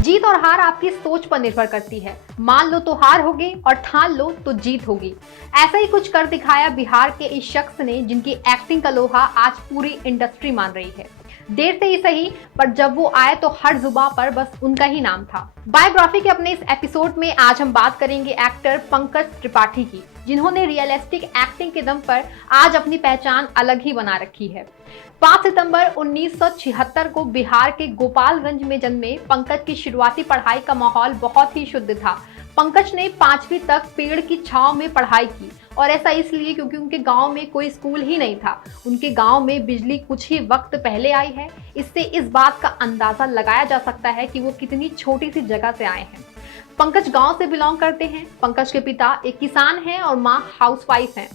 जीत और हार आपकी सोच पर निर्भर करती है। मान लो तो हार होगी और ठान लो तो जीत होगी। ऐसा ही कुछ कर दिखाया बिहार के इस शख्स ने, जिनकी एक्टिंग का लोहा आज पूरी इंडस्ट्री मान रही है। देर से ही सही, पर जब वो आए तो हर जुबां पर बस उनका ही नाम था। बायोग्राफी के अपने इस एपिसोड में आज हम बात करेंगे एक्टर पंकज त्रिपाठी की, जिन्होंने रियलिस्टिक एक्टिंग के दम पर आज अपनी पहचान अलग ही बना रखी है। 5 सितंबर 1976 को बिहार के गोपालगंज में जन्मे पंकज की शुरुआती पढ़ाई का माहौल बहुत ही शुद्ध था। पंकज ने 5वीं तक पेड़ की छांव में पढ़ाई की, और ऐसा इसलिए क्योंकि उनके गांव में कोई स्कूल ही नहीं था। उनके गांव में बिजली कुछ ही वक्त पहले आई है। इससे इस बात का अंदाजा लगाया जा सकता है कि वो कितनी छोटी सी जगह से आए हैं। पंकज गांव से बिलोंग करते हैं। पंकज के पिता एक किसान हैं और मां हाउसवाइफ हैं।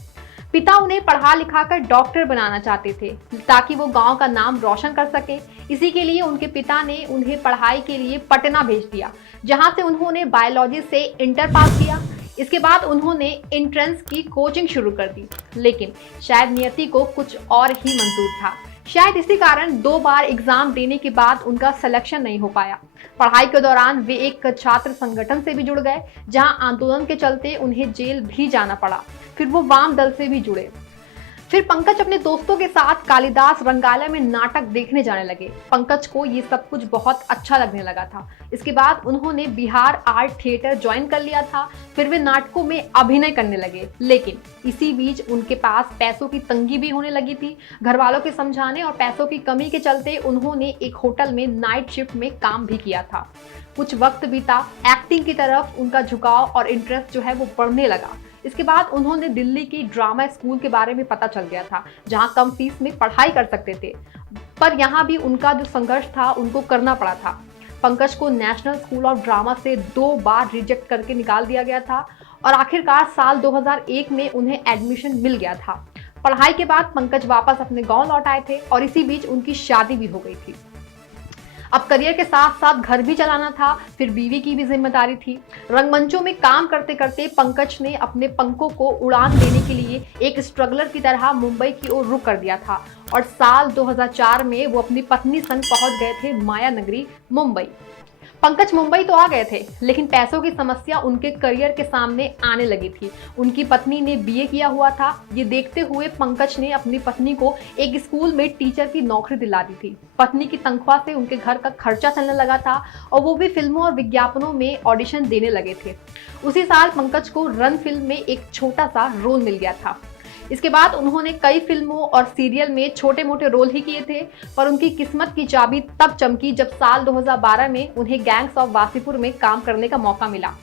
पिता उन्हें पढ़ा लिखा कर डॉक्टर बनाना चाहते थे ताकि वो गांव का नाम रोशन कर सके। इसी के लिए उनके पिता ने उन्हें पढ़ाई के लिए पटना भेज दिया, जहां से उन्होंने बायोलॉजी से इंटर पास किया। इसके बाद उन्होंने एंट्रेंस की कोचिंग शुरू कर दी, लेकिन शायद नियति को कुछ और ही मंजूर था। शायद इसी कारण 2 बार एग्जाम देने के बाद उनका सिलेक्शन नहीं हो पाया। पढ़ाई के दौरान वे एक छात्र संगठन से भी जुड़ गए, जहां आंदोलन के चलते उन्हें जेल भी जाना पड़ा। फिर वो वाम दल से भी जुड़े। फिर पंकज अपने दोस्तों के साथ कालिदास रंगालय में नाटक देखने जाने लगे। पंकज को ये सब कुछ बहुत अच्छा लगने लगा था। इसके बाद उन्होंने बिहार आर्ट थिएटर ज्वाइन कर लिया था। फिर वे नाटकों में अभिनय करने लगे, लेकिन इसी बीच उनके पास पैसों की तंगी भी होने लगी थी। घर वालों के समझाने और पैसों की कमी के चलते उन्होंने एक होटल में नाइट शिफ्ट में काम भी किया था। कुछ वक्त बीता, एक्टिंग की तरफ उनका झुकाव और इंटरेस्ट जो है वो बढ़ने लगा। इसके बाद उन्होंने दिल्ली की ड्रामा स्कूल के बारे में पता चल गया था, जहां कम फीस में पढ़ाई कर सकते थे। पर यहाँ भी उनका जो संघर्ष था उनको करना पड़ा था। पंकज को नेशनल स्कूल ऑफ ड्रामा से 2 बार रिजेक्ट करके निकाल दिया गया था, और आखिरकार साल 2001 में उन्हें एडमिशन मिल गया था। पढ़ाई के बाद पंकज वापस अपने गाँव लौट आए थे, और इसी बीच उनकी शादी भी हो गई थी। अब करियर के साथ साथ घर भी चलाना था, फिर बीवी की भी जिम्मेदारी थी। रंगमंचों में काम करते करते पंकज ने अपने पंखों को उड़ान देने के लिए एक स्ट्रगलर की तरह मुंबई की ओर रुख कर दिया था, और साल 2004 में वो अपनी पत्नी संग पहुंच गए थे माया नगरी मुंबई। पंकज मुंबई तो आ गए थे, लेकिन पैसों की समस्या उनके करियर के सामने आने लगी थी। उनकी पत्नी ने बीए किया हुआ था। ये देखते हुए पंकज ने अपनी पत्नी को एक स्कूल में टीचर की नौकरी दिला दी थी। पत्नी की तनख्वाह से उनके घर का खर्चा चलने लगा था, और वो भी फिल्मों और विज्ञापनों में ऑडिशन देने लगे थे। उसी साल पंकज को रन फिल्म में एक छोटा सा रोल मिल गया था। इसके बाद उन्होंने कई फिल्मों और सीरियल में छोटे मोटे रोल ही किए थे, पर उनकी किस्मत की चाबी तब चमकी जब साल 2012 में उन्हें गैंग्स ऑफ वासेपुर में काम करने का मौका मिला।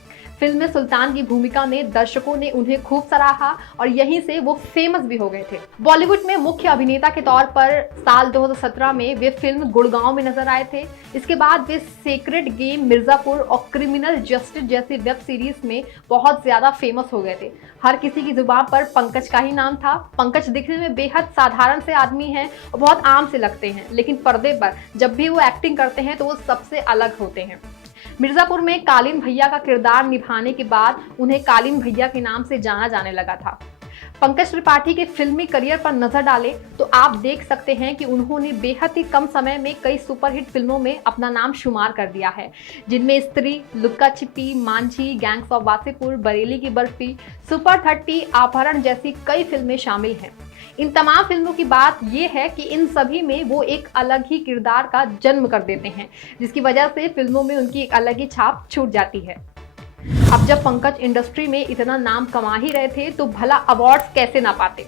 फिल्म में सुल्तान की भूमिका में दर्शकों ने उन्हें खूब सराहा, और यहीं से वो फेमस भी हो गए थे। बॉलीवुड में मुख्य अभिनेता के तौर पर साल 2017 में वे फिल्म गुड़गांव में नजर आए थे। इसके बाद वे सेक्रेड गेम मिर्जापुर और क्रिमिनल जस्टिस जैसी वेब सीरीज में बहुत ज्यादा फेमस हो गए थे। हर किसी की जुबान पर पंकज का ही नाम था। पंकज दिखने में बेहद साधारण से आदमी हैं और बहुत आम से लगते हैं, लेकिन पर्दे पर जब भी वो एक्टिंग करते हैं तो वो सबसे अलग होते हैं। मिर्जापुर में कालीन भैया का किरदार निभाने के बाद उन्हें कालीन भैया के नाम से जाना जाने लगा था। पंकज त्रिपाठी के फिल्मी करियर पर नजर डालें तो आप देख सकते हैं कि उन्होंने बेहद ही कम समय में कई सुपरहिट फिल्मों में अपना नाम शुमार कर दिया है, जिनमें स्त्री, लुक्का छिपी, मांझी, गैंग्स ऑफ वासेपुर, बरेली की बर्फी, सुपर 30, अपहरण जैसी कई फिल्में शामिल हैं। इन तमाम फिल्मों की बात यह है कि इन सभी में वो एक अलग ही किरदार का जन्म कर देते हैं, जिसकी वजह से फिल्मों में उनकी एक अलग ही छाप छूट जाती है। अब जब पंकज इंडस्ट्री में इतना नाम कमा ही रहे थे तो भला अवार्ड्स कैसे ना पाते।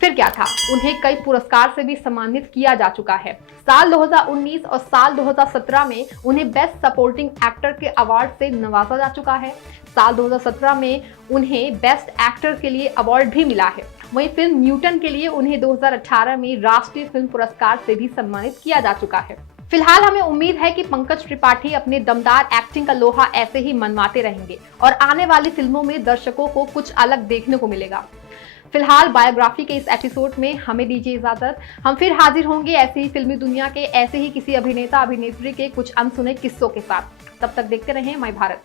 फिर क्या था, उन्हें कई पुरस्कार से भी सम्मानित किया जा चुका है। साल 2019 और साल 2017 में उन्हें बेस्ट सपोर्टिंग एक्टर के अवार्ड से नवाजा जा चुका है। साल 2017 में उन्हें बेस्ट एक्टर के लिए अवार्ड भी मिला है। वहीं फिल्म न्यूटन के लिए उन्हें 2018 में राष्ट्रीय फिल्म पुरस्कार से भी सम्मानित किया जा चुका है। फिलहाल हमें उम्मीद है कि पंकज त्रिपाठी अपने दमदार एक्टिंग का लोहा ऐसे ही मनवाते रहेंगे, और आने वाली फिल्मों में दर्शकों को कुछ अलग देखने को मिलेगा। फिलहाल बायोग्राफी के इस एपिसोड में हमें दीजिए इजाजत। हम फिर हाजिर होंगे ऐसी ही फिल्मी दुनिया के ऐसे ही किसी अभिनेता अभिनेत्री के कुछ अनसुने किस्सों के साथ। तब तक देखते रहें माय भारत।